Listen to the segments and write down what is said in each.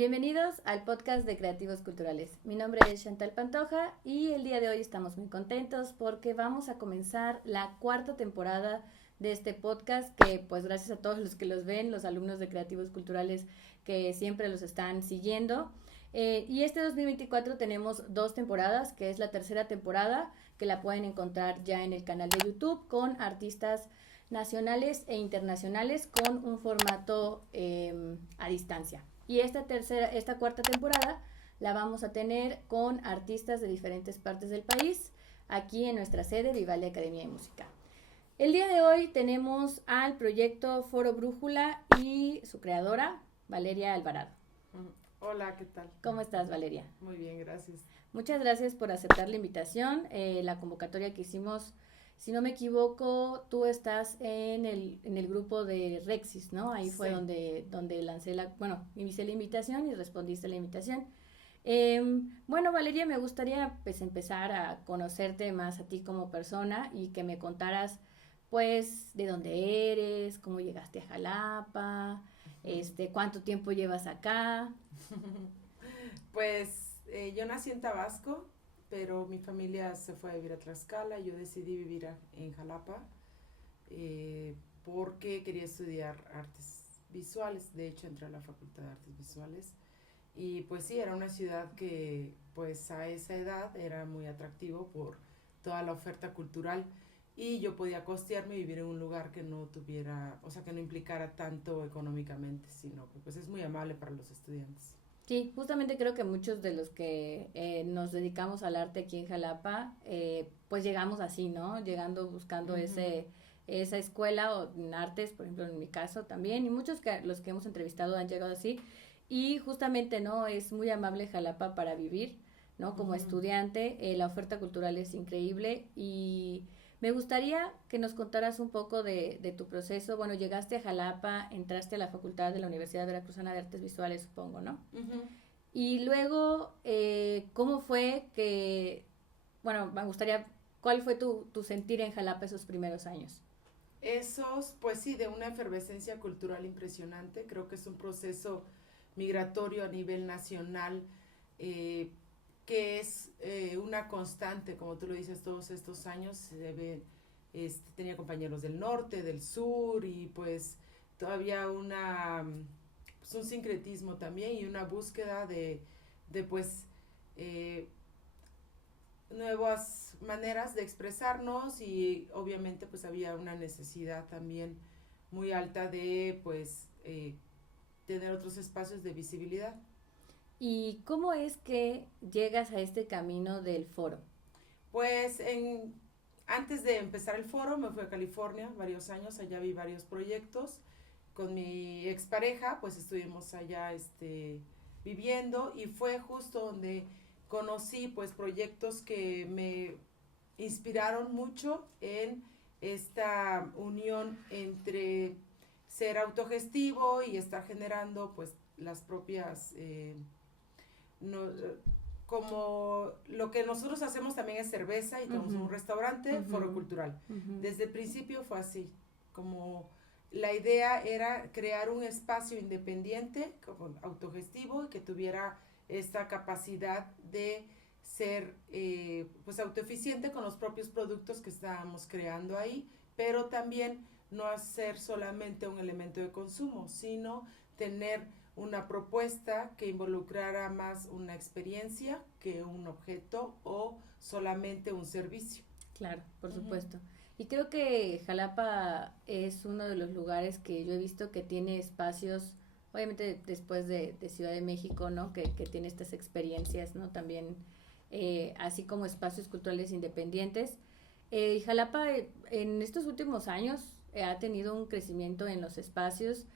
Bienvenidos al podcast de Creativos Culturales. Mi nombre es Chantal Pantoja y el día de hoy estamos muy contentos porque vamos a comenzar la cuarta temporada de este podcast que pues gracias a todos los que los ven, los alumnos de Creativos Culturales que siempre los están siguiendo. Y este 2024 tenemos dos temporadas, que es la tercera temporada, que la pueden encontrar ya en el canal de YouTube con artistas nacionales e internacionales con un formato a distancia. Y esta cuarta temporada la vamos a tener con artistas de diferentes partes del país, aquí en nuestra sede Vivaldi Academia de Música. El día de hoy tenemos al proyecto Foro Brújula y su creadora, Valeria Alvarado. Hola, ¿qué tal? ¿Cómo estás, Valeria? Muy bien, gracias. Muchas gracias por aceptar la invitación. La convocatoria que hicimos, si no me equivoco, tú estás en el grupo de Rexis, ¿no? Ahí fue donde inicié la invitación y respondiste la invitación. Bueno, Valeria, me gustaría pues empezar a conocerte más a ti como persona y que me contaras pues de dónde eres, cómo llegaste a Jalapa, cuánto tiempo llevas acá. Pues yo nací en Tabasco, pero mi familia se fue a vivir a Tlaxcala. Yo decidí vivir en Jalapa porque quería estudiar artes visuales. De hecho, entré a la Facultad de Artes Visuales. Y pues sí, era una ciudad que pues a esa edad era muy atractivo por toda la oferta cultural. Y yo podía costearme y vivir en un lugar que no tuviera, o sea, que no implicara tanto económicamente, sino que pues es muy amable para los estudiantes. Sí, justamente creo que muchos de los que nos dedicamos al arte aquí en Jalapa, pues llegamos así, ¿no? Llegando buscando Ujú. esa escuela o en artes, por ejemplo, en mi caso también, y muchos que los que hemos entrevistado han llegado así. Y justamente, ¿no? Es muy amable Jalapa para vivir, ¿no? Como Ujú. estudiante, la oferta cultural es increíble y me gustaría que nos contaras un poco de tu proceso. Bueno, llegaste a Jalapa, entraste a la facultad de la Universidad Veracruzana de Artes Visuales, supongo, ¿no? Ujú. Y luego, ¿cómo fue que, bueno, me gustaría, cuál fue tu sentir en Jalapa esos primeros años? Esos, pues sí, de una efervescencia cultural impresionante. Creo que es un proceso migratorio a nivel nacional eh, que es una constante, como tú lo dices, todos estos años. Se ve, tenía compañeros del norte, del sur y pues todavía pues un sincretismo también y una búsqueda de pues eh, nuevas maneras de expresarnos y obviamente pues había una necesidad también muy alta de pues tener otros espacios de visibilidad. ¿Y cómo es que llegas a este camino del foro? Pues antes de empezar el foro me fui a California varios años, allá vi varios proyectos con mi expareja, pues estuvimos allá viviendo y fue justo donde conocí pues proyectos que me inspiraron mucho en esta unión entre ser autogestivo y estar generando pues las propias no, como lo que nosotros hacemos también es cerveza y tenemos un Ujú, restaurante, Foro ujú, Cultural. ujú. Desde el principio fue así, como la idea era crear un espacio independiente, como autogestivo, y que tuviera esta capacidad de ser pues autoeficiente con los propios productos que estábamos creando ahí, pero también no hacer solamente un elemento de consumo, sino tener una propuesta que involucrara más una experiencia que un objeto o solamente un servicio. Claro, por Ujú. supuesto. Y creo que Jalapa es uno de los lugares que yo he visto que tiene espacios, obviamente después de Ciudad de México, ¿no? Que tiene estas experiencias, ¿no? También, así como espacios culturales independientes. Y Jalapa en estos últimos años ha tenido un crecimiento en los espacios,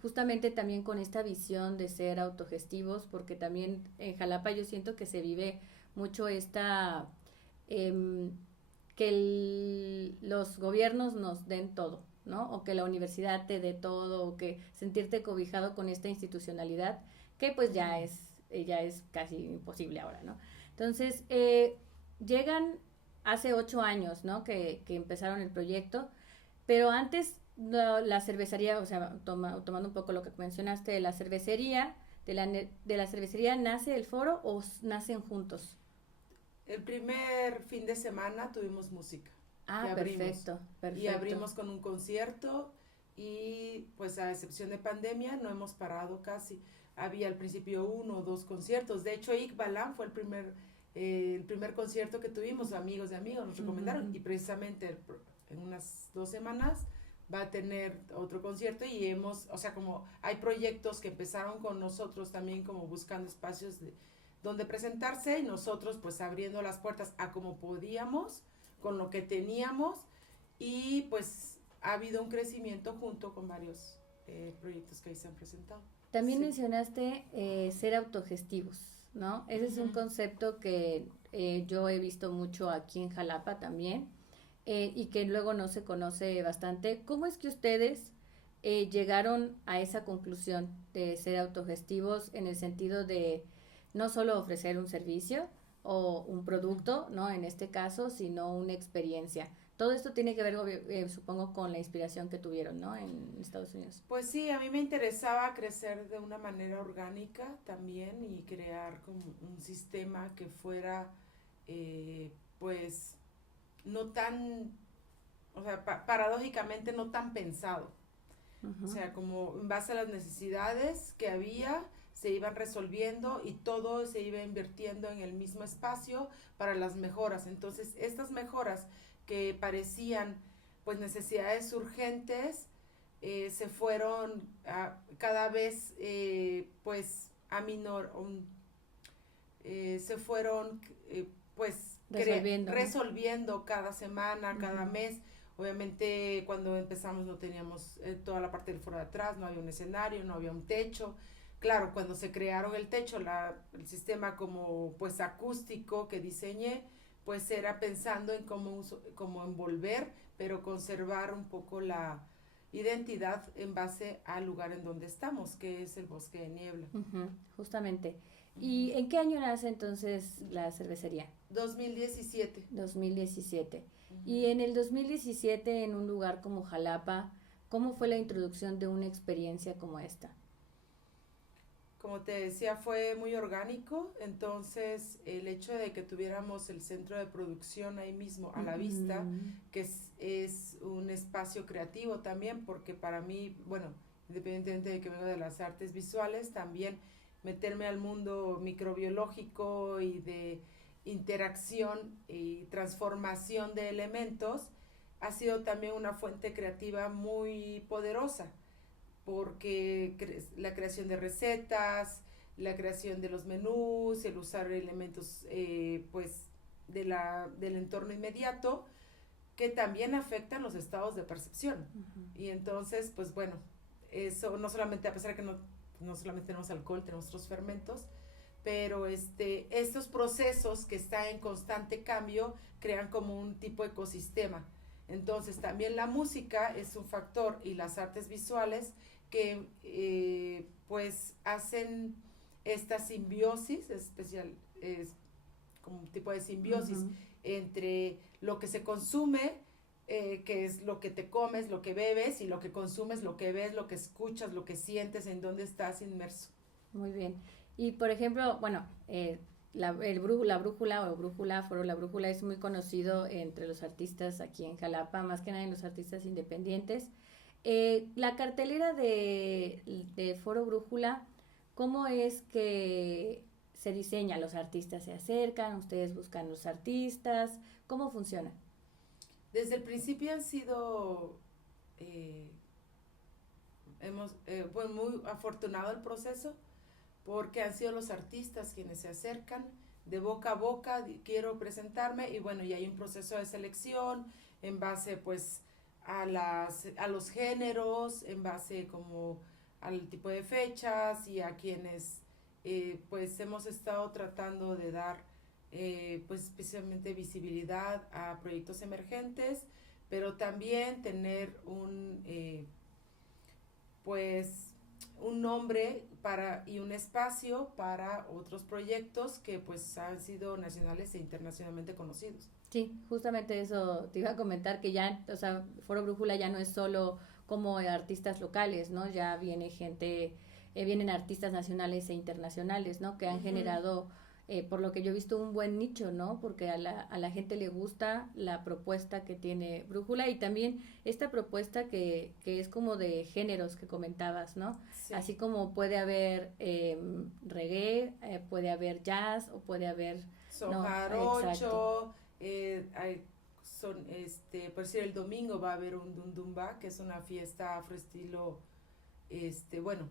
justamente también con esta visión de ser autogestivos, porque también en Jalapa yo siento que se vive mucho esta eh, que los gobiernos nos den todo, ¿no? O que la universidad te dé todo, o que sentirte cobijado con esta institucionalidad, que pues Ujú. ya es casi imposible ahora, ¿no? Entonces, llegan hace 8 años, ¿no? Que empezaron el proyecto, pero antes la cervecería, o sea, tomando un poco lo que mencionaste, la cervecería de la cervecería nace el foro o nacen juntos? El primer fin de semana tuvimos música. Ah, perfecto. Y abrimos con un concierto y pues a excepción de pandemia no hemos parado casi. Había al principio 1 o 2 conciertos. De hecho, Iqbalam fue el primer concierto que tuvimos, amigos de amigos nos recomendaron, y precisamente en unas 2 semanas va a tener otro concierto y o sea, como hay proyectos que empezaron con nosotros también como buscando espacios donde presentarse y nosotros pues abriendo las puertas a como podíamos, con lo que teníamos, y pues ha habido un crecimiento junto con varios proyectos que ahí se han presentado. También mencionaste ser autogestivos, ¿no? Ese es un concepto que yo he visto mucho aquí en Jalapa también, y que luego no se conoce bastante. ¿Cómo es que ustedes llegaron a esa conclusión de ser autogestivos en el sentido de no solo ofrecer un servicio o un producto, ¿no? En este caso, sino una experiencia? Todo esto tiene que ver, supongo, con la inspiración que tuvieron, ¿no? En Estados Unidos. Pues sí, a mí me interesaba crecer de una manera orgánica también y crear como un sistema que fuera, pues, no tan, o sea, paradójicamente no tan pensado. O sea, como en base a las necesidades que había, se iban resolviendo y todo se iba invirtiendo en el mismo espacio para las mejoras. Entonces, estas mejoras que parecían pues necesidades urgentes, se fueron cada vez pues a se fueron pues resolviendo cada semana, cada mes. Obviamente cuando empezamos no teníamos toda la parte del foro de atrás, no había un escenario, no había un techo. Claro, cuando se crearon el techo, el sistema como pues acústico que diseñé, pues era pensando en cómo envolver, pero conservar un poco la identidad en base al lugar en donde estamos, que es el Bosque de Niebla. Justamente. ¿Y en qué año nace entonces la cervecería? 2017. 2017. Y en el 2017, en un lugar como Jalapa, ¿cómo fue la introducción de una experiencia como esta? Como te decía, fue muy orgánico, entonces el hecho de que tuviéramos el centro de producción ahí mismo a la vista, que es un espacio creativo también, porque para mí, bueno, independientemente de que vengo de las artes visuales, también meterme al mundo microbiológico y de interacción y transformación de elementos ha sido también una fuente creativa muy poderosa, porque la creación de recetas, la creación de los menús, el usar elementos pues del entorno inmediato, que también afectan los estados de percepción. Y entonces, pues bueno, eso no solamente, a pesar de que no solamente tenemos alcohol, tenemos otros fermentos, pero estos procesos que están en constante cambio crean como un tipo de ecosistema. Entonces también la música es un factor y las artes visuales que pues hacen esta simbiosis especial, es como un tipo de simbiosis entre lo que se consume, que es lo que te comes, lo que bebes, y lo que consumes, lo que ves, lo que escuchas, lo que sientes, en dónde estás inmerso. Muy bien. Y por ejemplo, bueno, la brújula o brújula, Foro La Brújula es muy conocido entre los artistas aquí en Jalapa, más que nada en los artistas independientes. La cartelera de Foro Brújula, ¿cómo es que se diseña? ¿Los artistas se acercan? ¿Ustedes buscan los artistas? ¿Cómo funciona? Desde el principio han sido, fue muy afortunado el proceso, porque han sido los artistas quienes se acercan de boca a boca, quiero presentarme, y bueno, y hay un proceso de selección en base pues a los géneros, en base como al tipo de fechas y a quienes pues hemos estado tratando de dar pues especialmente visibilidad a proyectos emergentes, pero también tener pues un nombre y un espacio para otros proyectos que pues han sido nacionales e internacionalmente conocidos. Sí, justamente eso te iba a comentar, que ya, o sea, Foro Brújula ya no es solo como artistas locales, ¿no? Ya viene gente vienen artistas nacionales e internacionales, ¿no? Que han generado, por lo que yo he visto, un buen nicho, ¿no? Porque a la gente le gusta la propuesta que tiene Brújula y también esta propuesta que es como de géneros que comentabas, ¿no? Sí. Así como puede haber reggae, puede haber jazz o puede haber... Son No, jarocho, exacto. por decir, el domingo va a haber un Dundumba, que es una fiesta afroestilo, bueno,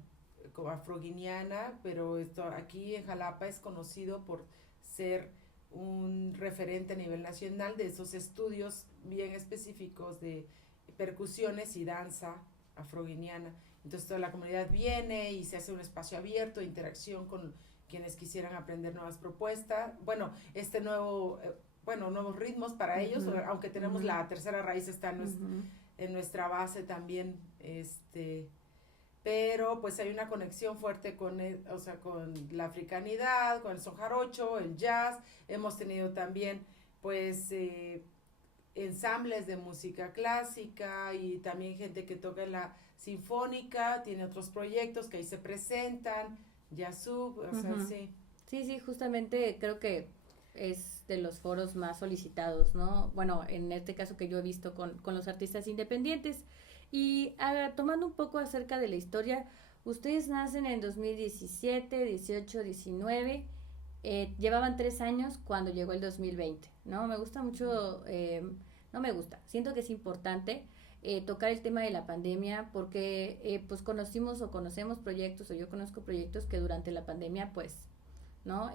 como afroguineana, pero esto aquí en Jalapa es conocido por ser un referente a nivel nacional de esos estudios bien específicos de percusiones y danza afroguineana. Entonces toda la comunidad viene y se hace un espacio abierto de interacción con quienes quisieran aprender nuevas propuestas. Bueno, nuevos ritmos para ellos, aunque tenemos la tercera raíz está en nuestra base también, pero pues hay una conexión fuerte con la africanidad, con el son jarocho, el jazz. Hemos tenido también pues ensambles de música clásica y también gente que toca en la sinfónica, tiene otros proyectos que ahí se presentan, Yasub, sí. Sí, justamente creo que es de los foros más solicitados, ¿no? Bueno, en este caso que yo he visto con los artistas independientes. Y tomando un poco acerca de la historia, ustedes nacen en 2017, 18, 19, llevaban 3 años cuando llegó el 2020, ¿no? Me gusta mucho, no me gusta, siento que es importante tocar el tema de la pandemia porque pues conocemos proyectos, o yo conozco proyectos que durante la pandemia pues, ¿no?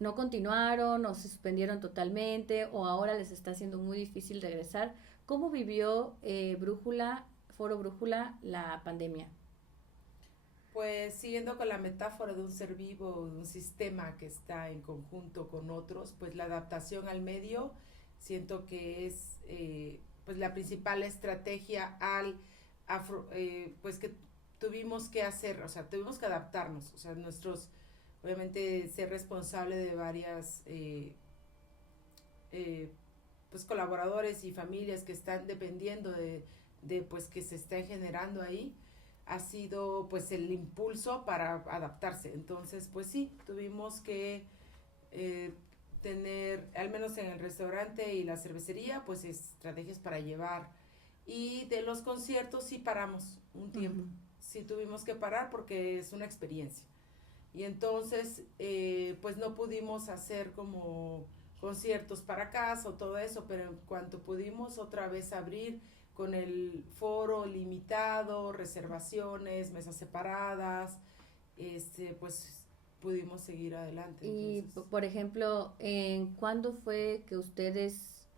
No continuaron o se suspendieron totalmente o ahora les está siendo muy difícil regresar. ¿Cómo vivió Foro Brújula, la pandemia? Pues siguiendo con la metáfora de un ser vivo, de un sistema que está en conjunto con otros, pues la adaptación al medio siento que es pues la principal estrategia pues que tuvimos que hacer, o sea, tuvimos que adaptarnos, o sea, obviamente ser responsable de varias pues colaboradores y familias que están dependiendo de pues que se estén generando ahí, ha sido pues el impulso para adaptarse. Entonces pues sí, tuvimos que tener, al menos en el restaurante y la cervecería, pues estrategias para llevar. Y de los conciertos sí paramos un tiempo, sí tuvimos que parar porque es una experiencia. Y entonces pues no pudimos hacer como conciertos para casa o todo eso, pero en cuanto pudimos otra vez abrir con el foro limitado, reservaciones, mesas separadas, pues pudimos seguir adelante. Y, entonces. por ejemplo, ¿cuándo fue que ustedes,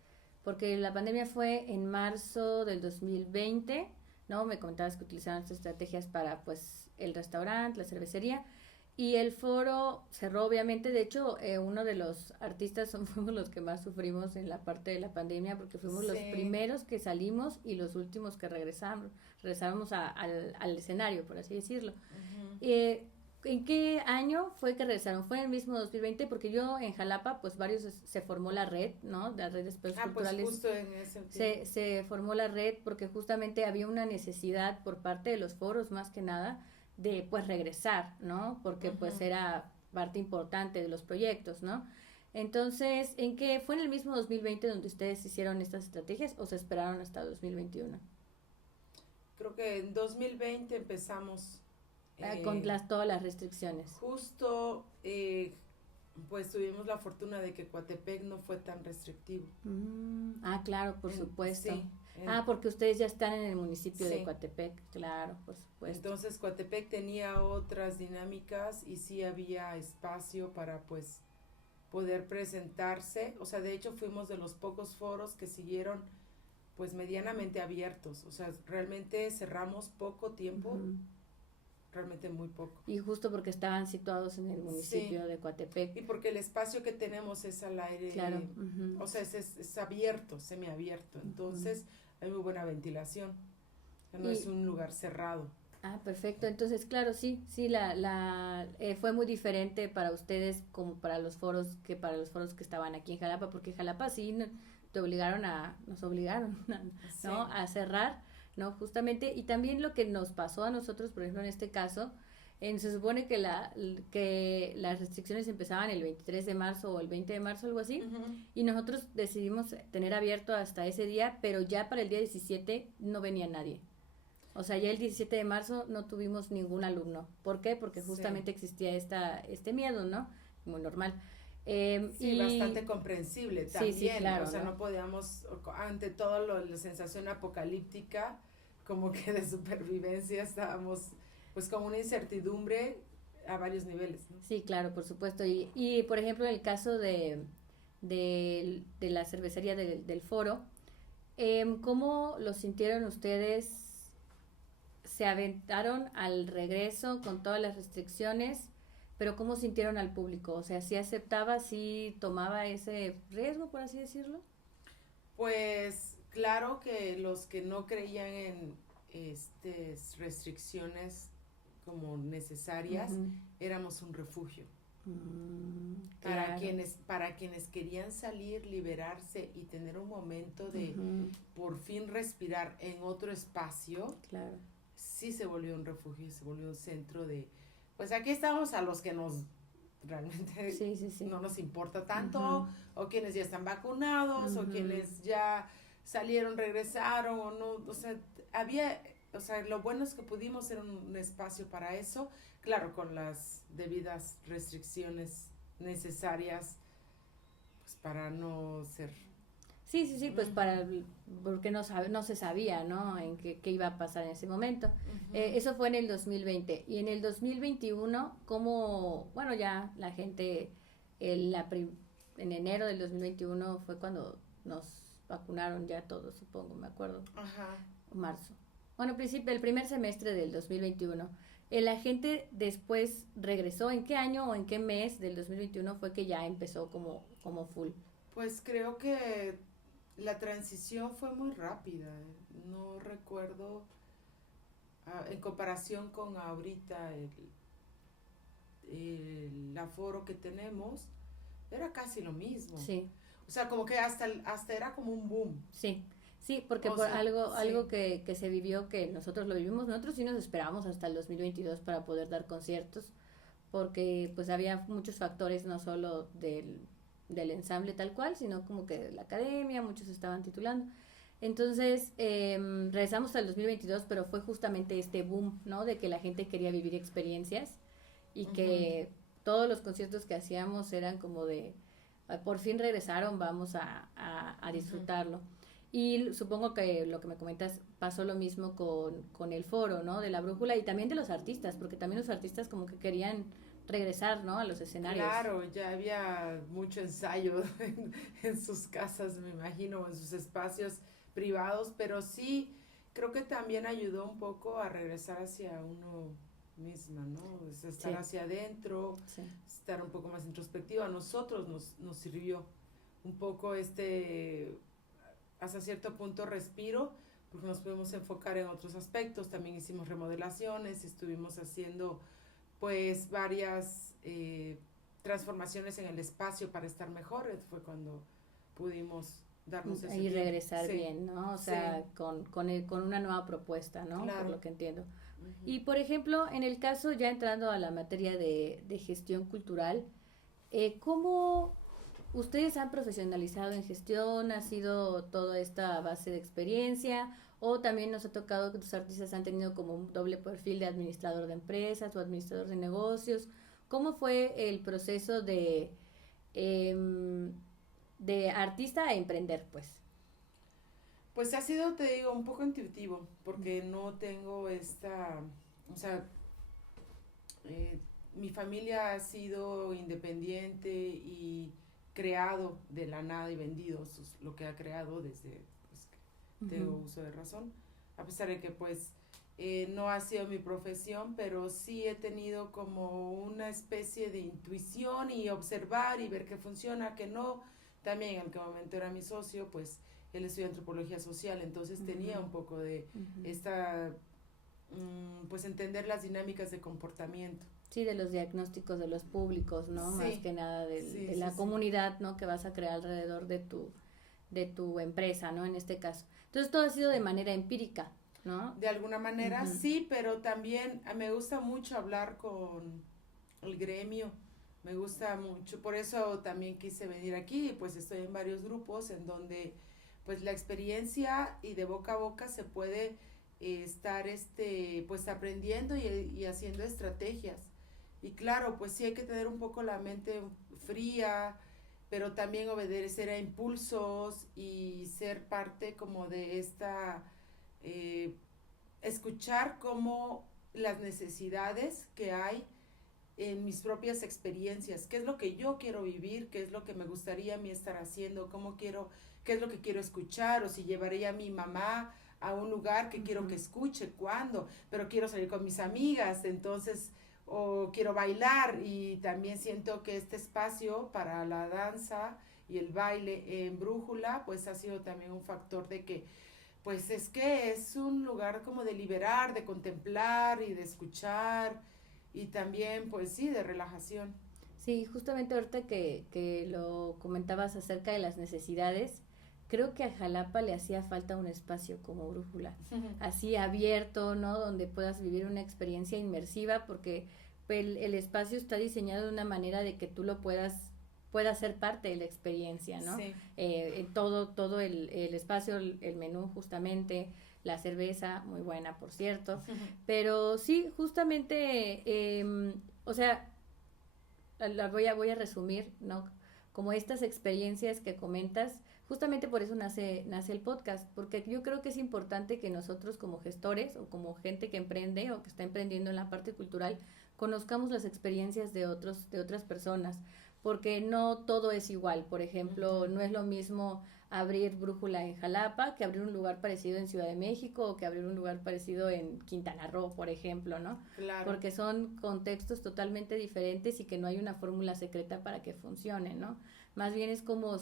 porque la pandemia fue en marzo del 2020, ¿no? Me comentabas que utilizaron estas estrategias para, pues, el restaurante, la cervecería, y el foro cerró, obviamente. De hecho, uno de los artistas fuimos los que más sufrimos en la parte de la pandemia, porque fuimos los primeros que salimos y los últimos que regresamos al escenario, por así decirlo. ¿En qué año fue que regresaron? ¿Fue en el mismo 2020? Porque yo en Jalapa, pues se formó la red, ¿no? La red de espacios culturales. Pues justo en ese tiempo. Se formó la red porque justamente había una necesidad por parte de los foros, más que nada, de pues regresar, ¿no? Porque pues era parte importante de los proyectos, ¿no? Entonces, ¿en qué fue en el mismo 2020 donde ustedes hicieron estas estrategias o se esperaron hasta 2021? Creo que en 2020 empezamos con todas las restricciones. Justo, pues tuvimos la fortuna de que Coatepec no fue tan restrictivo. Claro, por supuesto. Sí, porque ustedes ya están en el municipio de Coatepec, claro, por supuesto. Entonces Coatepec tenía otras dinámicas y sí había espacio para pues poder presentarse. O sea, de hecho fuimos de los pocos foros que siguieron pues medianamente abiertos. O sea, realmente cerramos poco tiempo. Realmente muy poco. Y justo porque estaban situados en el municipio de Coatepec. Y porque el espacio que tenemos es al aire, claro. O sea, es abierto, semiabierto, entonces hay muy buena ventilación, no es un lugar cerrado. Perfecto, entonces claro, sí, fue muy diferente para ustedes como para los foros que estaban aquí en Jalapa, porque en Jalapa sí nos obligaron, ¿no? A cerrar. ¿no? Justamente, y también lo que nos pasó a nosotros, por ejemplo, en este caso, se supone que las restricciones empezaban el 23 de marzo o el 20 de marzo, algo así, y nosotros decidimos tener abierto hasta ese día, pero ya para el día 17 no venía nadie. O sea, ya el 17 de marzo no tuvimos ningún alumno. ¿Por qué? Porque justamente existía este miedo, ¿no? Muy normal. Sí, bastante comprensible también, sí, claro, o sea, no podíamos, ante todo la sensación apocalíptica, como que de supervivencia, estábamos pues con una incertidumbre a varios niveles, ¿no? Sí, claro, por supuesto. Y por ejemplo, en el caso de la cervecería del foro, ¿cómo lo sintieron ustedes? ¿Se aventaron al regreso con todas las restricciones? Pero ¿cómo sintieron al público? O sea, ¿sí aceptaba, sí tomaba ese riesgo, por así decirlo? Pues claro que los que no creían en restricciones como necesarias, éramos un refugio. Claro. Para quienes querían salir, liberarse y tener un momento de por fin respirar en otro espacio, claro, sí se volvió un refugio, se volvió un centro de, pues aquí estamos a los que nos realmente no nos importa tanto, o quienes ya están vacunados, o quienes ya salieron, regresaron, o no, o sea, lo bueno es que pudimos ser un espacio para eso, claro, con las debidas restricciones necesarias, pues para no ser... Sí, pues porque no se sabía, ¿no? En qué iba a pasar en ese momento. Eso fue en el 2020. Y en el 2021, bueno, ya la gente, en enero del 2021 fue cuando nos vacunaron ya todos, supongo, me acuerdo. Marzo. Bueno, el primer semestre del 2021. La gente después regresó. ¿En qué año o en qué mes del 2021 fue que ya empezó como full? Pues creo que la transición fue muy rápida. No recuerdo, en comparación con ahorita, el aforo que tenemos, era casi lo mismo. Sí. O sea, como que hasta era como un boom. Sí, porque algo que se vivió, que nosotros lo vivimos, nosotros sí nos esperamos hasta el 2022 para poder dar conciertos, porque pues había muchos factores, no solo del ensamble tal cual, sino como que de la academia, muchos estaban titulando. Entonces, regresamos al 2022, pero fue justamente este boom, ¿no? De que la gente quería vivir experiencias y que todos los conciertos que hacíamos eran como de, por fin regresaron, vamos a disfrutarlo. Y supongo que lo que me comentas pasó lo mismo con el foro, ¿no? De la brújula y también de los artistas, porque también los artistas como que querían regresar, ¿no? A los escenarios. Claro, ya había mucho ensayo en sus casas, me imagino, en sus espacios privados, pero sí, creo que también ayudó un poco a regresar hacia uno misma, ¿no? Es estar hacia adentro, estar un poco más introspectiva. A nosotros nos sirvió un poco hasta cierto punto respiro, porque nos pudimos enfocar en otros aspectos. También hicimos remodelaciones, estuvimos haciendo pues varias transformaciones en el espacio para estar mejor. Fue cuando pudimos darnos ese y regresar bien, ¿no? O sea, con una nueva propuesta, ¿no? Claro. Por lo que entiendo. Y por ejemplo, en el caso, ya entrando a la materia de gestión cultural, ¿cómo ustedes han profesionalizado en gestión? ¿Ha sido toda esta base de experiencia? ¿O también nos ha tocado que tus artistas han tenido como un doble perfil de administrador de empresas o administrador de negocios? ¿Cómo fue el proceso de artista a emprender, pues? Pues ha sido, te digo, un poco intuitivo, porque no tengo o sea, mi familia ha sido independiente y creado de la nada y vendido lo que ha creado desde pues, que tengo uso de razón, a pesar de que pues no ha sido mi profesión, pero sí he tenido como una especie de intuición y observar y ver qué funciona, qué no. También en aquel momento era mi socio, pues él estudia antropología social, entonces tenía un poco de pues entender las dinámicas de comportamiento. Sí, de los diagnósticos de los públicos, ¿no? Sí. Más que nada de la comunidad, ¿no? Que vas a crear alrededor de tu empresa, ¿no? En este caso. Entonces todo ha sido de manera empírica, ¿no? De alguna manera, sí, pero también me gusta mucho hablar con el gremio, me gusta mucho, por eso también quise venir aquí, pues estoy en varios grupos en donde pues la experiencia y de boca a boca se puede estar pues aprendiendo y haciendo estrategias. Y claro, pues sí hay que tener un poco la mente fría, pero también obedecer a impulsos y ser parte como de eh, escuchar como las necesidades que hay en mis propias experiencias, qué es lo que yo quiero vivir, qué es lo que me gustaría a mí estar haciendo, qué es lo que quiero escuchar, o si llevaré a mi mamá a un lugar que quiero que escuche, cuándo, pero quiero salir con mis amigas, entonces, o quiero bailar, y también siento que este espacio para la danza y el baile en Brújula, pues ha sido también un factor de que pues es que es un lugar como de liberar, de contemplar y de escuchar y también pues sí, de relajación. Sí, justamente ahorita que lo comentabas acerca de las necesidades, creo que a Jalapa le hacía falta un espacio como Brújula, así abierto, ¿no? Donde puedas vivir una experiencia inmersiva, porque el espacio está diseñado de una manera de que tú lo puedas ser parte de la experiencia, ¿no? Sí. Todo el espacio, el menú justamente, la cerveza, muy buena por cierto, pero sí, justamente, o sea, voy a resumir, ¿no? Como estas experiencias que comentas, justamente por eso nace el podcast, porque yo creo que es importante que nosotros como gestores o como gente que emprende o que está emprendiendo en la parte cultural, conozcamos las experiencias de otras personas, porque no todo es igual. Por ejemplo, no es lo mismo abrir Brújula en Jalapa que abrir un lugar parecido en Ciudad de México o que abrir un lugar parecido en Quintana Roo, por ejemplo, ¿no? Claro. Porque son contextos totalmente diferentes y que no hay una fórmula secreta para que funcione, ¿no? Más bien es como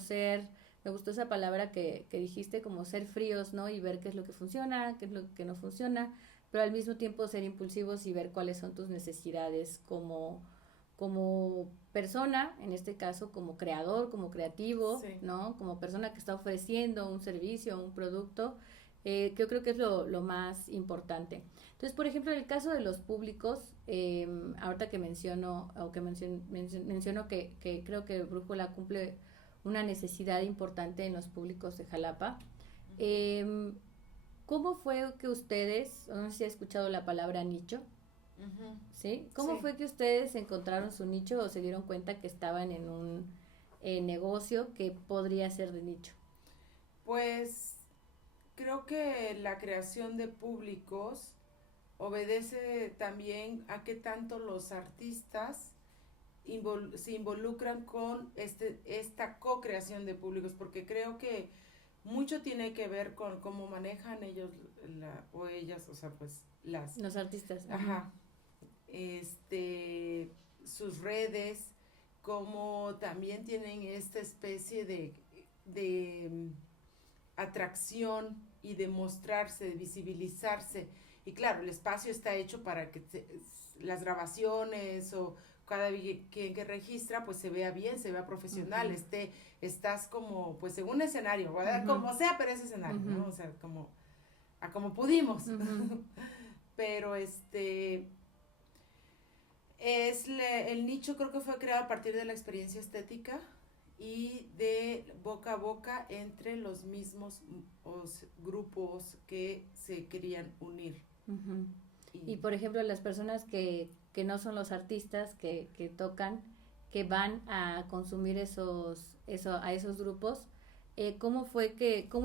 me gustó esa palabra que dijiste, como ser fríos, ¿no? Y ver qué es lo que funciona, qué es lo que no funciona, pero al mismo tiempo ser impulsivos y ver cuáles son tus necesidades como persona, en este caso como creador, como creativo, Sí. ¿no? Como persona que está ofreciendo un servicio, un producto, que yo creo que es lo más importante. Entonces, por ejemplo, en el caso de los públicos, ahorita que menciono, o que menciono que creo que Brújula cumple una necesidad importante en los públicos de Jalapa. ¿Cómo fue que ustedes, no sé si ha escuchado la palabra nicho, ¿sí? ¿Cómo Sí. fue que ustedes encontraron su nicho o se dieron cuenta que estaban en un negocio que podría ser de nicho? Pues creo que la creación de públicos obedece también a qué tanto los artistas se involucran con esta co-creación de públicos, porque creo que mucho tiene que ver con cómo manejan ellos o ellas, o sea, pues Los artistas. ajá, sus redes, como también tienen esta especie de atracción y de mostrarse, de visibilizarse. Y claro, el espacio está hecho para que las grabaciones o cada quien que registra pues se vea bien, se vea profesional, estás como pues en un escenario, como sea, pero ese escenario, ¿no? O sea, como pudimos. Pero el nicho creo que fue creado a partir de la experiencia estética y de boca a boca entre los mismos grupos que se querían unir. Y por ejemplo, las personas que no son los artistas que tocan, que van a consumir a esos grupos, ¿cómo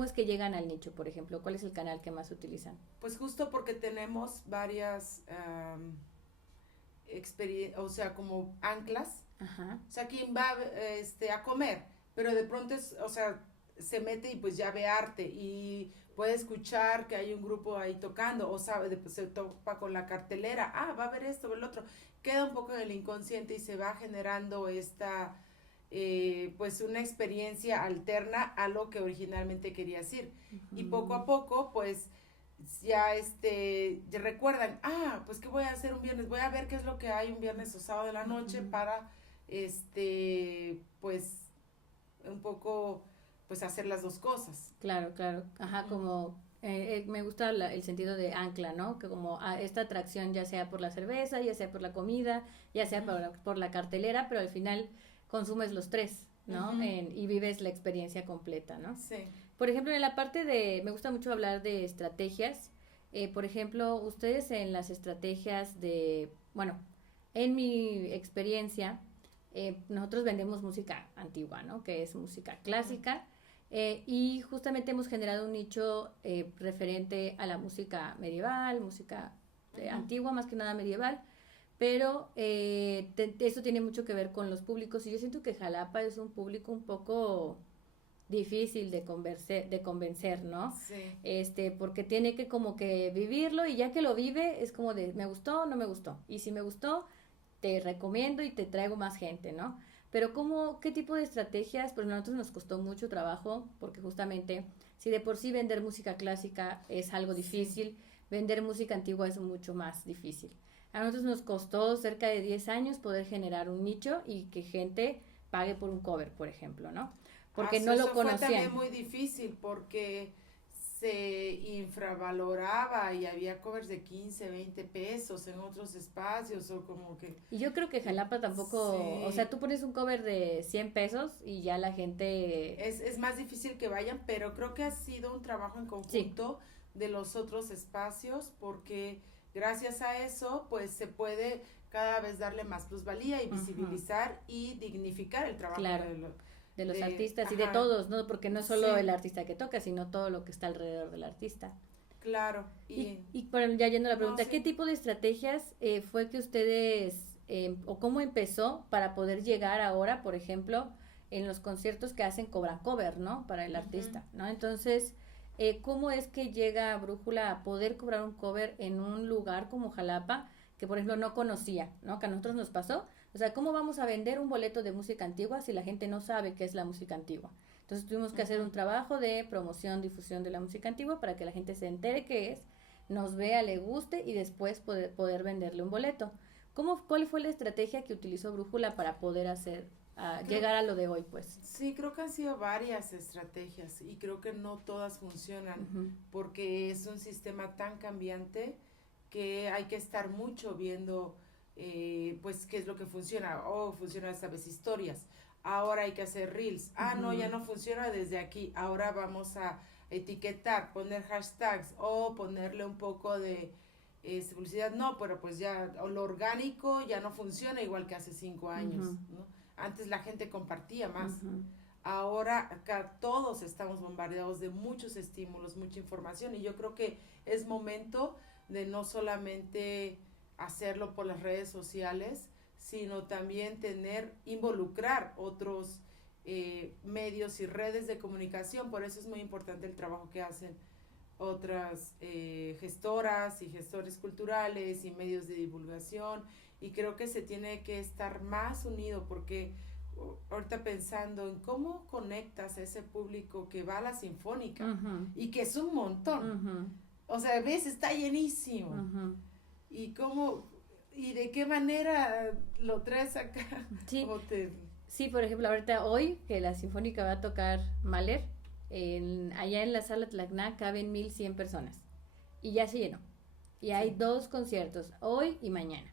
es que llegan al nicho, por ejemplo? ¿Cuál es el canal que más utilizan? Pues justo porque tenemos varias o sea, como anclas. Ajá. O sea, quien va a comer, pero de pronto o sea, se mete y pues ya ve arte y puede escuchar que hay un grupo ahí tocando o sabe, pues se topa con la cartelera, va a ver esto, ver el otro, queda un poco en el inconsciente y se va generando pues una experiencia alterna a lo que originalmente querías ir. Y poco a poco, pues ya ya recuerdan, pues qué voy a hacer un viernes, voy a ver qué es lo que hay un viernes o sábado de la noche para pues un poco pues hacer las dos cosas. Claro, claro, ajá, como Me gusta el sentido de ancla, ¿no? Que como esta atracción ya sea por la cerveza, ya sea por la comida, ya sea por la cartelera, pero al final consumes los tres, ¿no? Y vives la experiencia completa, ¿no? Sí. Por ejemplo, en la parte me gusta mucho hablar de estrategias. Por ejemplo, ustedes en las estrategias bueno, en mi experiencia, nosotros vendemos música antigua, ¿no? Que es música clásica. Y justamente hemos generado un nicho referente a la música medieval, música antigua, más que nada medieval, pero eso tiene mucho que ver con los públicos y yo siento que Jalapa es un público un poco difícil de convencer, ¿no? Sí. Porque tiene que como que vivirlo y ya que lo vive es como de me gustó o no me gustó, y si me gustó te recomiendo y te traigo más gente, ¿no? Pero ¿qué tipo de estrategias? Pues a nosotros nos costó mucho trabajo porque justamente si de por sí vender música clásica es algo difícil, sí, vender música antigua es mucho más difícil. A nosotros nos costó cerca de 10 años poder generar un nicho y que gente pague por un cover, por ejemplo, ¿no? Porque no lo conocían. Fue también muy difícil porque se infravaloraba y había covers de 15, 20 pesos en otros espacios o como que... Y yo creo que Jalapa tampoco, sí, o sea, tú pones un cover de 100 pesos y ya la gente... Es más difícil que vayan, pero creo que ha sido un trabajo en conjunto, sí, de los otros espacios porque gracias a eso pues se puede cada vez darle más plusvalía y visibilizar y dignificar el trabajo, claro, de los artistas y de todos, ¿no? Porque no es solo, sí, el artista que toca, sino todo lo que está alrededor del artista. Claro. Y bueno, ya yendo a la pregunta, no, sí, ¿qué tipo de estrategias fue que ustedes, o cómo empezó para poder llegar ahora, por ejemplo, en los conciertos que hacen cobran cover, ¿no? Para el artista, ¿no? Entonces, ¿cómo es que llega Brújula a poder cobrar un cover en un lugar como Jalapa, que por ejemplo no conocía, ¿no? Que a nosotros nos pasó. O sea, ¿cómo vamos a vender un boleto de música antigua si la gente no sabe qué es la música antigua? Entonces tuvimos que hacer un trabajo de promoción, difusión de la música antigua para que la gente se entere qué es, nos vea, le guste y después poder venderle un boleto. ¿Cuál fue la estrategia que utilizó Brújula para poder llegar a lo de hoy, pues? Sí, creo que han sido varias estrategias y creo que no todas funcionan porque es un sistema tan cambiante que hay que estar mucho viendo pues qué es lo que funciona. Funciona esta vez historias, ahora hay que hacer reels, no, ya no funciona desde aquí, ahora vamos a etiquetar, poner hashtags o ponerle un poco de publicidad, no, pero pues ya lo orgánico ya no funciona igual que hace 5 años, ¿no? Antes la gente compartía más, ahora acá todos estamos bombardeados de muchos estímulos, mucha información y yo creo que es momento de no solamente hacerlo por las redes sociales, sino también involucrar otros medios y redes de comunicación. Por eso es muy importante el trabajo que hacen otras gestoras y gestores culturales y medios de divulgación, y creo que se tiene que estar más unido porque ahorita pensando en cómo conectas a ese público que va a la sinfónica y que es un montón, o sea, ves, está llenísimo, y de qué manera lo traes acá. Sí, sí, por ejemplo, ahorita hoy que la Sinfónica va a tocar Mahler, allá en la sala Tlacna caben 1,100 personas y ya se llenó. Y hay 2 conciertos, hoy y mañana.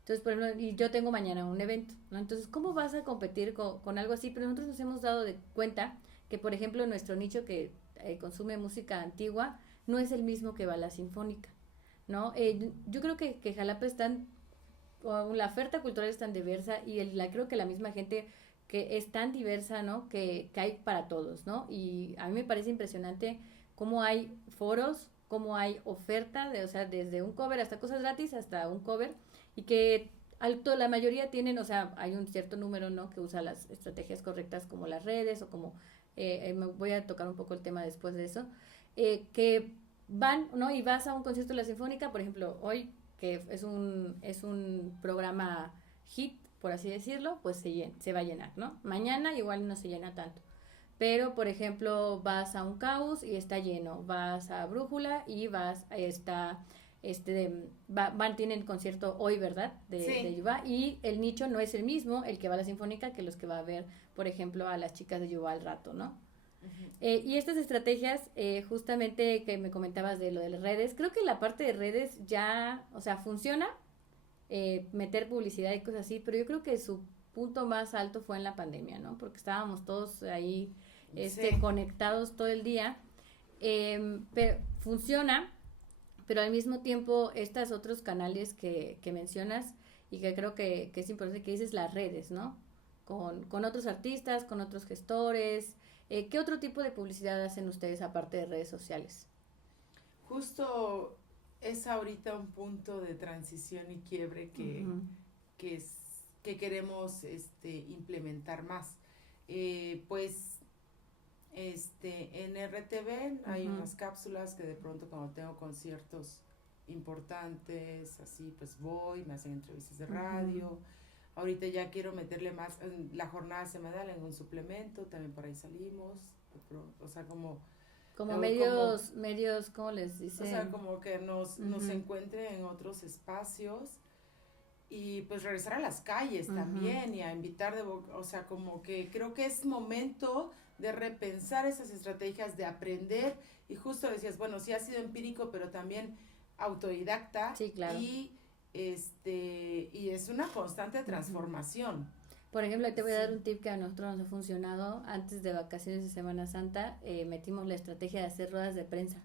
Entonces, por ejemplo, y yo tengo mañana un evento, ¿no? Entonces, ¿cómo vas a competir con algo así? Pero nosotros nos hemos dado de cuenta que, por ejemplo, nuestro nicho que consume música antigua no es el mismo que va a la Sinfónica, ¿no? Yo creo que Jalapa la oferta cultural es tan diversa y creo que la misma gente que es tan diversa, ¿no? Que hay para todos, ¿no? Y a mí me parece impresionante cómo hay foros, cómo hay oferta, o sea, desde un cover hasta cosas gratis, hasta un cover, y que la mayoría tienen, o sea, hay un cierto número, ¿no? Que usa las estrategias correctas como las redes o como, me voy a tocar un poco el tema después de eso, que van, ¿no? Y vas a un concierto de la Sinfónica, por ejemplo, hoy, que es un programa hit, por así decirlo, pues se va a llenar, ¿no? Mañana igual no se llena tanto. Pero, por ejemplo, vas a un Caos y está lleno, vas a Brújula y tienen concierto hoy, ¿verdad? De Yuba, y el nicho no es el mismo, el que va a la Sinfónica, que los que va a ver, por ejemplo, a las chicas de Yuba al rato, ¿no? Y estas estrategias, justamente que me comentabas de lo de las redes, creo que la parte de redes ya, o sea, funciona, meter publicidad y cosas así, pero yo creo que su punto más alto fue en la pandemia, ¿no? Porque estábamos todos ahí Sí. conectados todo el día, pero funciona, pero al mismo tiempo estos otros canales que mencionas y que creo que es importante que dices las redes, ¿no? Con otros artistas, con otros gestores. ¿Qué otro tipo de publicidad hacen ustedes aparte de redes sociales? Justo es ahorita un punto de transición y quiebre Uh-huh. que, es, que queremos implementar más. Pues en RTV hay Uh-huh. unas cápsulas que de pronto cuando tengo conciertos importantes, así pues voy, me hacen entrevistas de Uh-huh. radio. Ahorita ya quiero meterle más en la jornada semanal en un suplemento, también por ahí salimos, o sea, Como como medios, ¿cómo les o sea, dicen? como que nos Uh-huh. encuentre en otros espacios y pues regresar a las calles Uh-huh. también y a invitar o sea, como que creo que es momento de repensar esas estrategias, de aprender y justo decías, bueno, sí ha sido empírico, pero también autodidacta Sí, claro. y es una constante Uh-huh. transformación. Por ejemplo, te voy a dar Sí. un tip que a nosotros nos ha funcionado. Antes de vacaciones de Semana Santa, metimos la estrategia de hacer ruedas de prensa.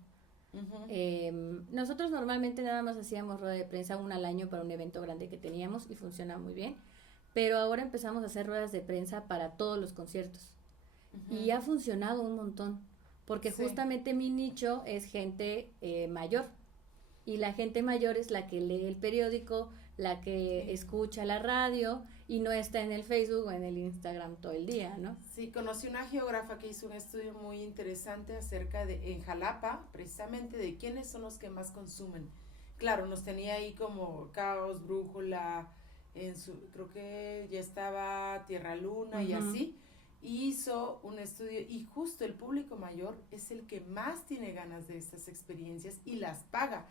Uh-huh. Nosotros normalmente nada más hacíamos rueda de prensa una al año para un evento grande que teníamos y funciona muy bien. Pero ahora empezamos a hacer ruedas de prensa para todos los conciertos. Uh-huh. Y ha funcionado un montón. Porque Sí. justamente mi nicho es gente mayor. Y la gente mayor es la que lee el periódico, la que Sí. escucha la radio y no está en el Facebook o en el Instagram todo el día, ¿no? Sí, conocí una geógrafa que hizo un estudio muy interesante acerca en Jalapa, precisamente de quiénes son los que más consumen. Claro, nos tenía ahí como Caos, Brújula, creo que ya estaba Tierra Luna y Uh-huh. así. Y hizo un estudio y justo el público mayor es el que más tiene ganas de estas experiencias y las paga.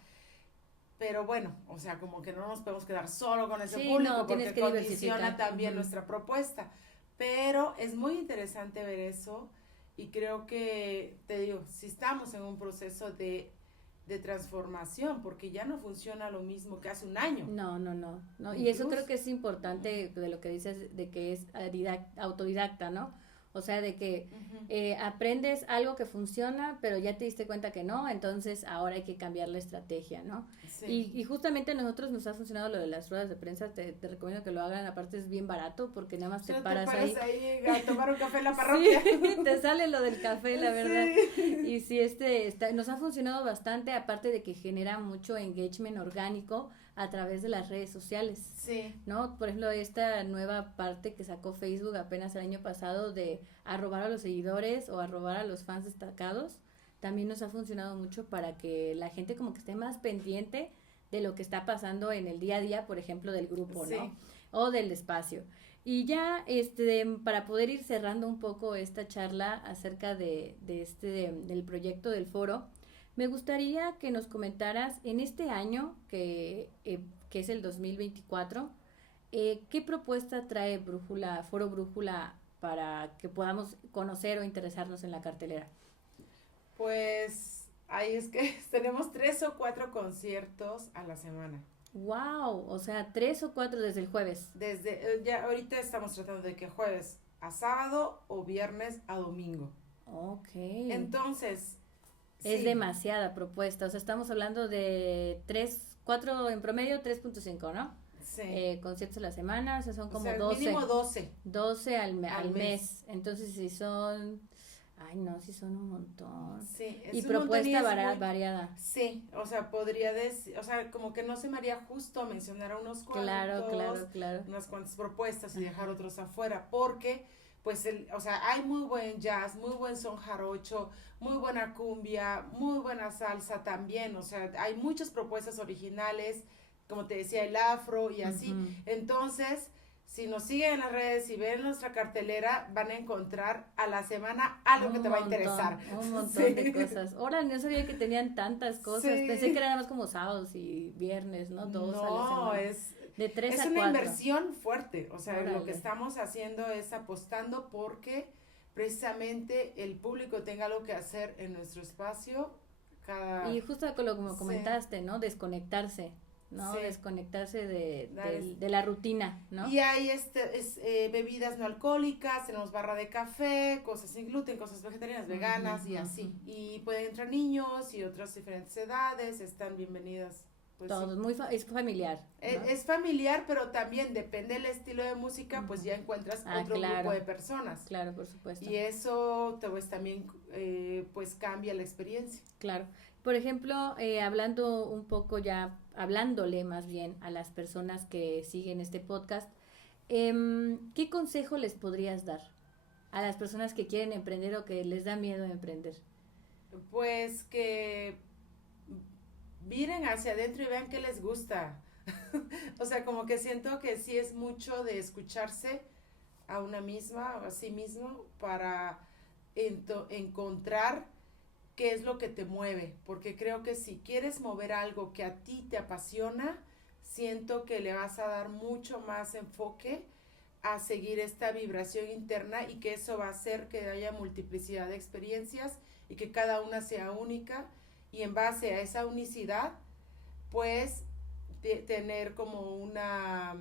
Pero bueno, o sea, como que no nos podemos quedar solo con ese Sí, no, público tienes porque que condiciona diversificar. también Uh-huh. nuestra propuesta. Pero es muy interesante ver eso y creo que, te digo, si estamos en un proceso de transformación porque ya no funciona lo mismo que hace un año, No, no, no, no. Y eso creo incluso. que es importante de lo que dices de que es autodidacta, ¿no? O sea, de que Ujú. aprendes algo que funciona, pero ya te diste cuenta que no, entonces ahora hay que cambiar la estrategia, ¿no? Sí. Y justamente a nosotros nos ha funcionado lo de las ruedas de prensa, te recomiendo que lo hagan, aparte es bien barato porque nada más te Solo te paras paras ahí. ahí a tomar un café en la Sí, parroquia. te sale lo del café, la verdad. Sí. Y sí, nos ha funcionado bastante, aparte de que genera mucho engagement orgánico a través de las redes sociales, Sí. ¿no? Por ejemplo, esta nueva parte que sacó Facebook apenas el año pasado de arrobar a los seguidores o arrobar a los fans destacados, también nos ha funcionado mucho para que la gente como que esté más pendiente de lo que está pasando en el día a día, por ejemplo, del grupo, Sí. ¿no? O del espacio. Y ya, para poder ir cerrando un poco esta charla acerca del proyecto del foro, me gustaría que nos comentaras en este año, que es el 2024, ¿qué propuesta trae Foro Brújula para que podamos conocer o interesarnos en la cartelera? Pues ahí es que tenemos 3 o 4 conciertos a la semana. ¡Wow! O sea, 3 o 4 desde el jueves. Ya ahorita estamos tratando de que jueves a sábado o viernes a domingo. Ok. Entonces, Es sí, demasiada propuesta. O sea, estamos hablando de 4 en promedio, 3.5, ¿no? sí. Conciertos a la semana, o sea, son O como sea, 12. mínimo 12 12 al al mes. mes. Entonces, si son. Ay, no, si son un montón. Sí, Y es un montón y propuesta es muy. variada. Sí, o sea, podría decir, o sea, como que no se me haría justo mencionar a unos Claro, cuantos, claro, claro. unas cuantas propuestas y dejar Ajá. otros afuera, porque, pues, o sea, hay muy buen jazz, muy buen son jarocho, muy buena cumbia, muy buena salsa también, o sea, hay muchas propuestas originales, como te decía, el afro y así. Ujú. Entonces, si nos siguen en las redes y ven nuestra cartelera, van a encontrar a la semana algo que te va a interesar. Un montón de Sí. cosas. Ahora no sabía que tenían tantas cosas. Pensé que Sí. eran nada más como sábados y viernes, ¿no? 2 a la No, semana. De tres es a una cuatro inversión fuerte. O sea, lo que Órale. estamos haciendo es apostando porque precisamente el público tenga algo que hacer en nuestro espacio. Y justo con lo como Sí. comentaste, ¿no? Desconectarse, ¿no? Sí. Desconectarse Dar de la rutina, ¿no? Y hay bebidas no alcohólicas, tenemos barra de café, cosas sin gluten, cosas vegetarianas, veganas y así. Y pueden entrar niños y otras diferentes edades, están bienvenidas. Pues, Todos, sí. Es familiar, ¿no? Es familiar, pero también depende del estilo de música, pues ya encuentras otro grupo de personas. Claro, por supuesto. Y eso pues también pues cambia la experiencia. Claro. Por ejemplo, hablando un poco ya, hablándole más bien a las personas que siguen este podcast, ¿qué consejo les podrías dar a las personas que quieren emprender o que les da miedo emprender? Pues que miren hacia adentro y vean qué les gusta. O sea, como que siento que sí es mucho de escucharse a una misma o a sí mismo para encontrar qué es lo que te mueve, porque creo que si quieres mover algo que a ti te apasiona, siento que le vas a dar mucho más enfoque a seguir esta vibración interna y que eso va a hacer que haya multiplicidad de experiencias y que cada una sea única y en base a esa unicidad pues tener como una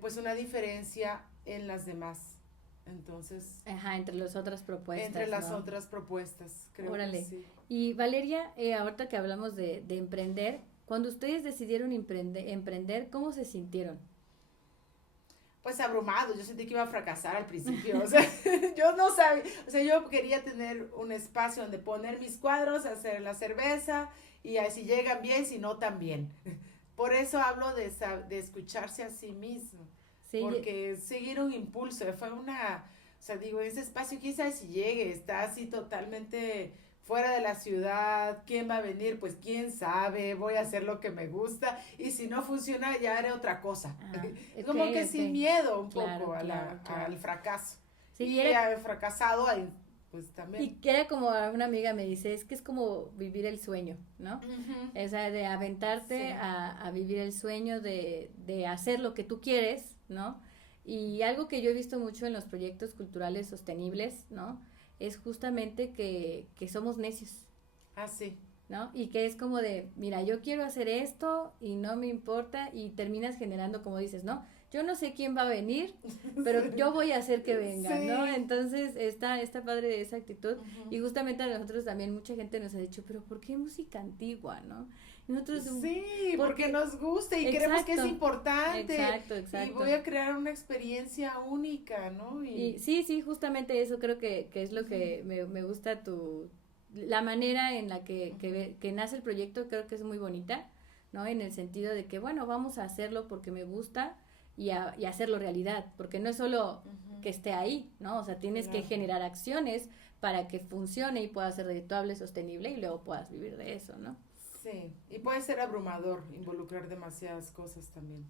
pues una diferencia en las demás. Entonces, entre las otras propuestas. Entre las otras propuestas, creo. Órale. Que sí. Y Valeria, ahorita que hablamos de emprender, cuando ustedes decidieron emprender, ¿cómo se sintieron? Pues abrumados, yo sentí que iba a fracasar al principio, o sea, yo no sabía, o sea, yo quería tener un espacio donde poner mis cuadros, hacer la cerveza, y si llegan bien, si no, también. Por eso hablo de escucharse a sí mismo. Sí, porque seguir un impulso, fue o sea, digo, ese espacio, quién sabe si llegue, está así totalmente fuera de la ciudad, ¿quién va a venir? Pues quién sabe, voy a hacer lo que me gusta, y si no funciona, ya haré otra cosa. Como que sin miedo un poco al fracaso. Sí, y he fracasado, pues también. Y que era como una amiga me dice, es que es como vivir el sueño, ¿no? O sea, de aventarte a vivir el sueño, de hacer lo que tú quieres, ¿no? Y algo que yo he visto mucho en los proyectos culturales sostenibles, ¿no? Es justamente que somos necios. Sí. ¿No? Y que es como de, mira, yo quiero hacer esto y no me importa, y terminas generando, como dices, ¿no? Yo no sé quién va a venir, pero yo voy a hacer que venga, ¿no? Entonces está padre esa actitud. Y justamente a nosotros también mucha gente nos ha dicho, pero ¿por qué música antigua, no? Y nosotros, porque nos gusta y creemos que es importante. Exacto. Y voy a crear una experiencia única, ¿no? Y sí, justamente eso creo que es lo que me gusta la manera en la que nace el proyecto, creo que es muy bonita, ¿no? En el sentido de que, bueno, vamos a hacerlo porque me gusta y hacerlo realidad, porque no es solo que esté ahí, ¿no? O sea, tienes que generar acciones para que funcione y pueda ser redituable, sostenible, y luego puedas vivir de eso, ¿no? Sí, y puede ser abrumador involucrar demasiadas cosas también.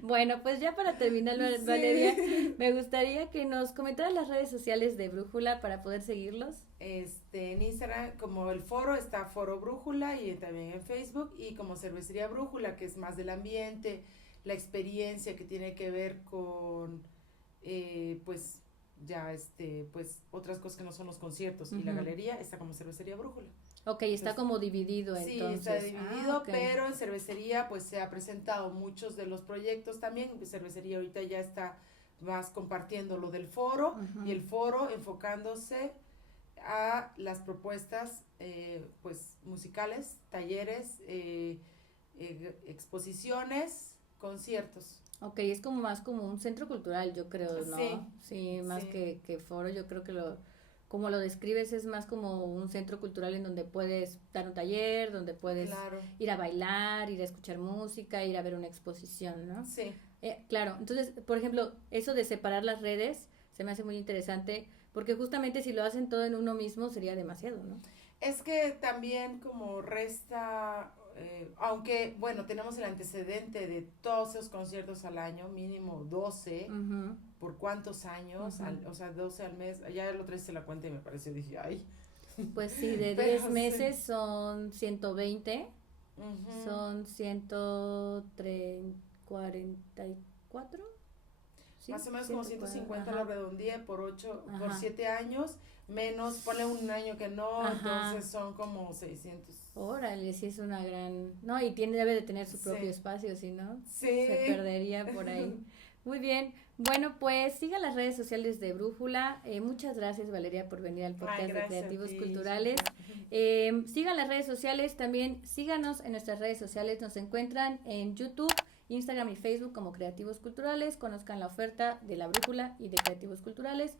Bueno, pues ya para terminar, Valeria, me gustaría que nos comentaras las redes sociales de Brújula para poder seguirlos. En Instagram, como el foro, está Foro Brújula, y también en Facebook, y como Cervecería Brújula, que es más del ambiente, la experiencia que tiene que ver con, pues, ya, pues, otras cosas que no son los conciertos, y la galería está como Cervecería Brújula. Ok, está entonces, como dividido sí, entonces. Sí, está dividido, pero en Cervecería pues se ha presentado muchos de los proyectos también. Cervecería ahorita ya está más compartiendo lo del foro, y el foro enfocándose a las propuestas pues musicales, talleres, exposiciones, conciertos. Ok, es como más como un centro cultural, yo creo, ¿no? Sí, más que foro, yo creo que como lo describes, es más como un centro cultural en donde puedes dar un taller, donde puedes ir a bailar, ir a escuchar música, ir a ver una exposición, ¿no? Sí. Claro, entonces, por ejemplo, eso de separar las redes se me hace muy interesante, porque justamente si lo hacen todo en uno mismo sería demasiado, ¿no? Es que también como resta, aunque, bueno, tenemos el antecedente de todos esos conciertos al año, mínimo 12, ¿por cuántos años? O sea, 12 al mes, ya el otro hice la cuenta y me pareció, dije, ay. Pues sí, de 10 meses son 120, son 144, Sí, más o menos como 150 lo redondeé por 8, Ajá. por 7 años, menos, ponle un año que no, Ajá. entonces son como 600. Órale, sí es una gran... No, y debe de tener su propio Sí. espacio, si no, Sí. se perdería por ahí. Muy bien. Bueno, pues sigan las redes sociales de Brújula. Muchas gracias, Valeria, por venir al podcast Ay, de gracias a Creativos ti, Culturales. Chantal. Sigan las redes sociales, también síganos en nuestras redes sociales. Nos encuentran en YouTube, Instagram y Facebook como Creativos Culturales. Conozcan la oferta de la Brújula y de Creativos Culturales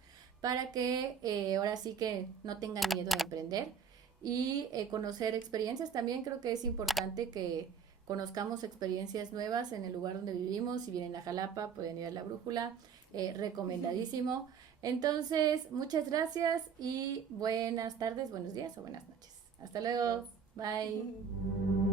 para que ahora sí que no tengan miedo a emprender y conocer experiencias. También creo que es importante que conozcamos experiencias nuevas en el lugar donde vivimos. Si vienen a Jalapa, pueden ir a la Brújula, recomendadísimo. Entonces, muchas gracias y buenas tardes, buenos días o buenas noches. Hasta luego, bye.